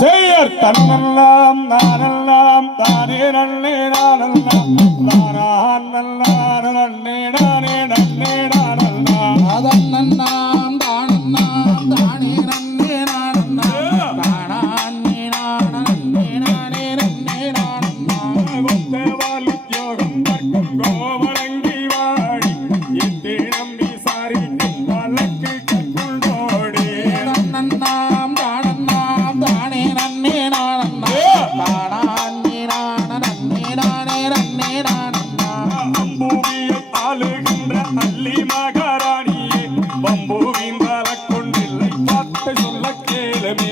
செய்யர் தன்னெல்லாம் நானெல்லாம் தானே நன்னே நானெல்லாம் தானான் நல்லான நன்னே நானே நன்னே நானெல்லாம் அதன் நன்னாம் தானன்னாம் தானே நன்னே நானன்னாம் தானான் நீ நான நன்னே நானே நன்னே நானன்னாம் கொத்தவால் உத்தியோகம் தர்க்கும் கோவலங்கி வாடி எத்தே நம்பி சாரிக்கும் வழக்கு கற்குள்ளோடி நன்னாம் தானன்னாம் தானே நன்னே நானன்னாம் தானான் நீ நான நன்னே நானே நன்னே நானன்னாம் அம்பூவியை ஆளுகின்ற அள்ளி மகாராணியே பம்பூவின் கொண்டில்லை பார்த்து சொல்ல கேளுமே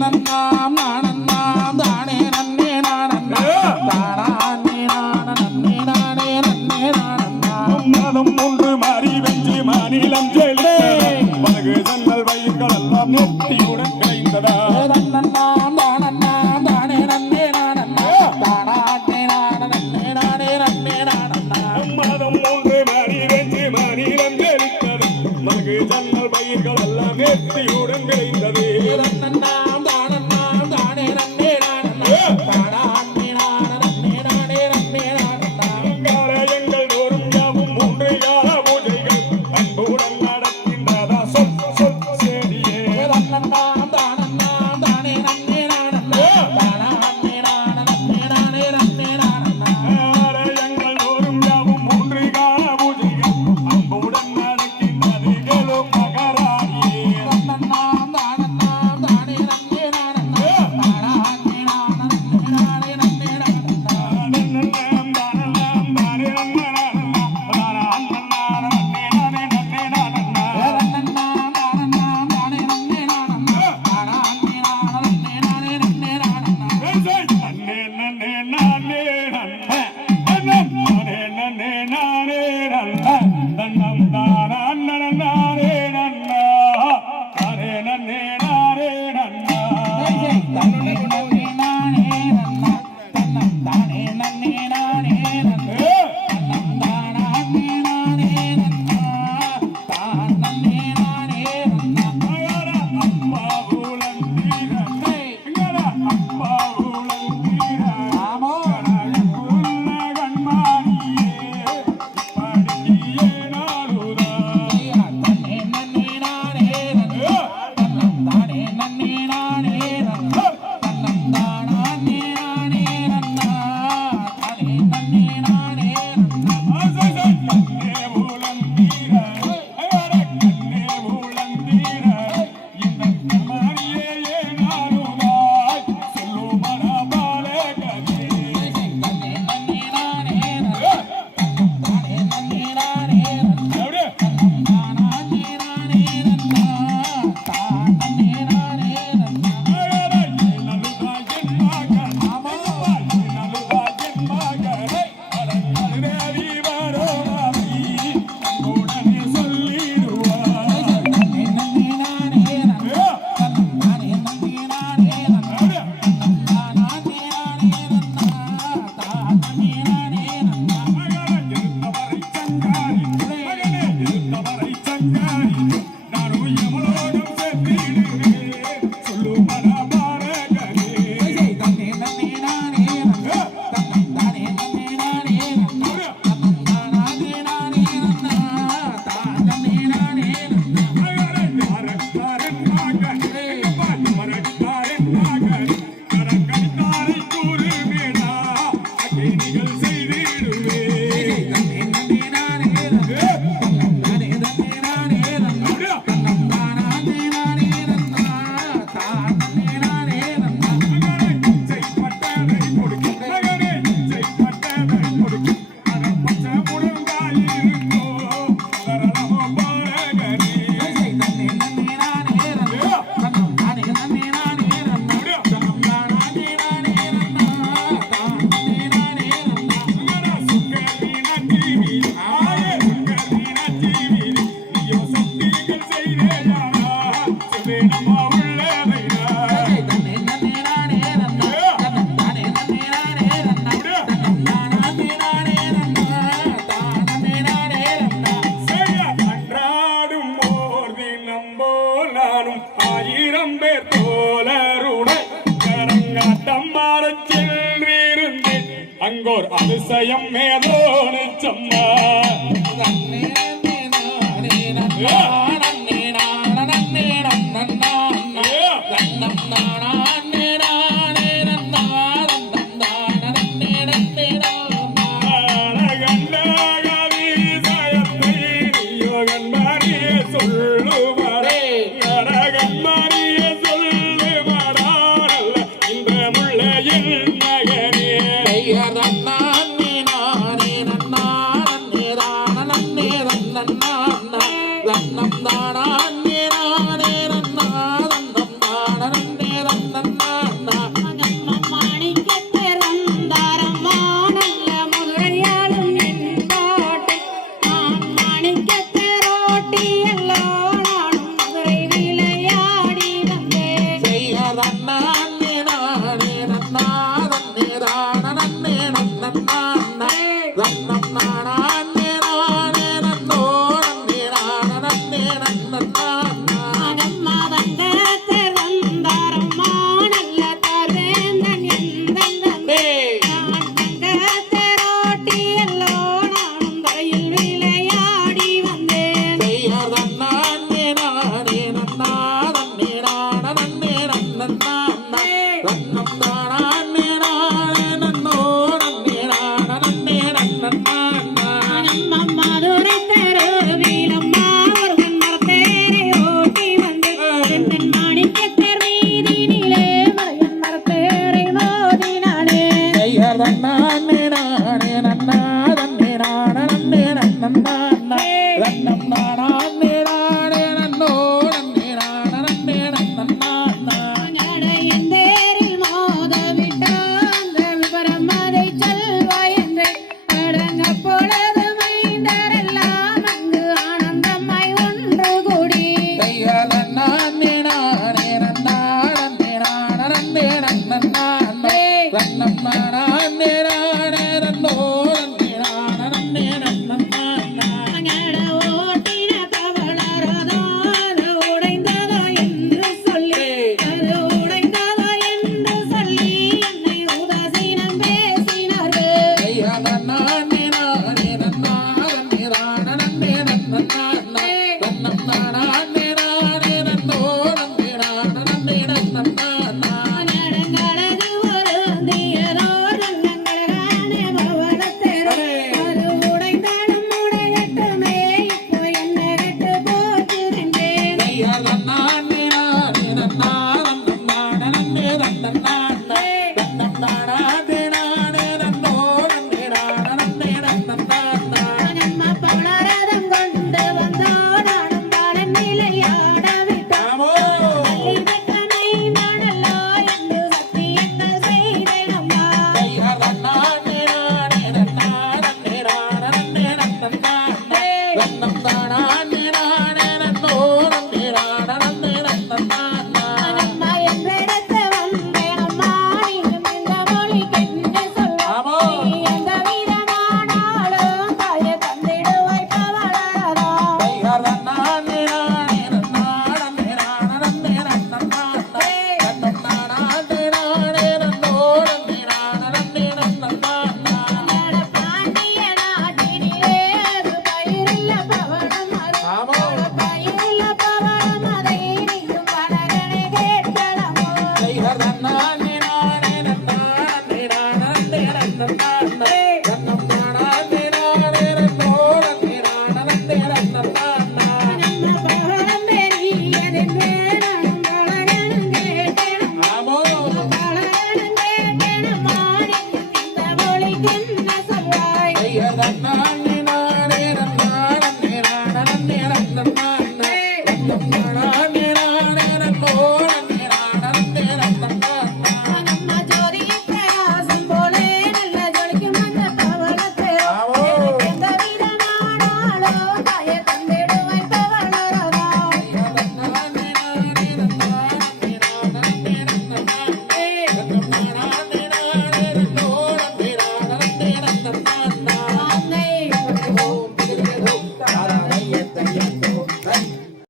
நன்னாம் நானன்னாம் தானே நன்னே நானன்னாம் தானான் நீ நான நன்னே நானே நன்னே நானன்னாம் மதம் ஒன்று மாறி வெஞ்சி மாநிலம் ஜெயிலே பலகு ஜன்னல் வயிர்கள் எல்லாம் நெத்தியுடன் கிடைந்ததா நன்னாம் தானன்னாம் தானே நன்னே நானன்னாம் தானான் நீ நான நன்னே நானே நன்னே நானன்னாம் மதம் ஒன்று மாறி வெஞ்சி மாநிலம் ஜெயித்தது பலகு ஜன்னல் வயிர்கள் எல்லாம் நெத்தியுடன் கிடைந்தது நன்னாம் தானன்னாம் தானே நன்னே நானன்னாம் தானான் நீ நான நன்னே நானே நன்னே நானன்னாம் காலயங்கள் தோறும் யாவும் மூன்று கால பூஜைகள் அன்புடன் நடக்கின்றதா சொல் சொல் சேடியே நன்னாம் தானன்னாம் தானே நன்னே நானன்னாம் தானான் நீ நான நன்னே நானே நன்னே நானன்னாம் காலயங்கள் தோறும் யாவும் மூன்று கால பூஜைகள் அன்புடன் நடக்கின்றது கேளு மகாராணியே நன்னாம் தானன்னாம் தானே நன்னே நானன்னாம் தானான் நீ நான நன்னே நானே நன்னே நானன்னாம் நன்னாம் தானன்னாம் தானே நன்னே நானன்னாம் தானான் நீ நான நன்னே நானே நன்னே நானன்னாம் தன்னே நன்னே நானே நன்னா தன்னம் தானே நன்னே நானே நன்னா தன்னம் தானான் நீ நானே நன்னா தான் நன்னே நானே நன்னா ஆமோ தன்னே நன்னே நானே நன்னா தன்னம் தானே நன்னே நானே நன்னா இங்கோர் அதிசயம் ஏதோ நிச்சம்மா